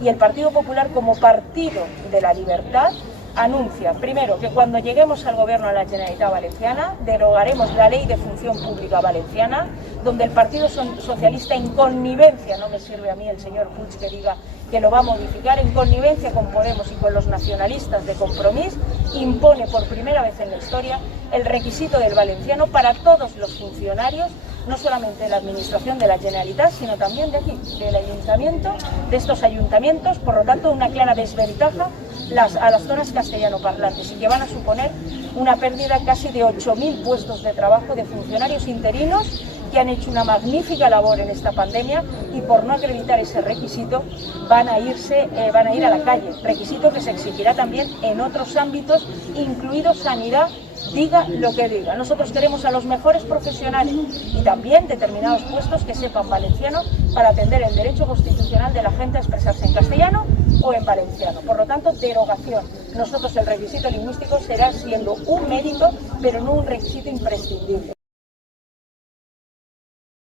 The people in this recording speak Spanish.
Y el Partido Popular, como partido de la libertad, anuncia, primero, que cuando lleguemos al gobierno de la Generalitat Valenciana derogaremos la Ley de Función Pública Valenciana, donde el Partido Socialista, en connivencia, no me sirve a mí el señor Puig que diga que lo va a modificar, en connivencia con Podemos y con los nacionalistas de Compromís, impone por primera vez en la historia el requisito del valenciano para todos los funcionarios, no solamente de la Administración de la Generalitat, sino también de aquí, del Ayuntamiento, de estos ayuntamientos. Por lo tanto, una clara desventaja a las zonas castellano-parlantes, y que van a suponer una pérdida casi de 8.000 puestos de trabajo de funcionarios interinos que han hecho una magnífica labor en esta pandemia, y por no acreditar ese requisito van a ir a la calle, requisito que se exigirá también en otros ámbitos, incluido sanidad, diga lo que diga. Nosotros queremos a los mejores profesionales y también determinados puestos que sepan valenciano para atender el derecho constitucional de la gente a expresarse en castellano o en valenciano. Por lo tanto, derogación. Nosotros el requisito lingüístico será siendo un mérito, pero no un requisito imprescindible.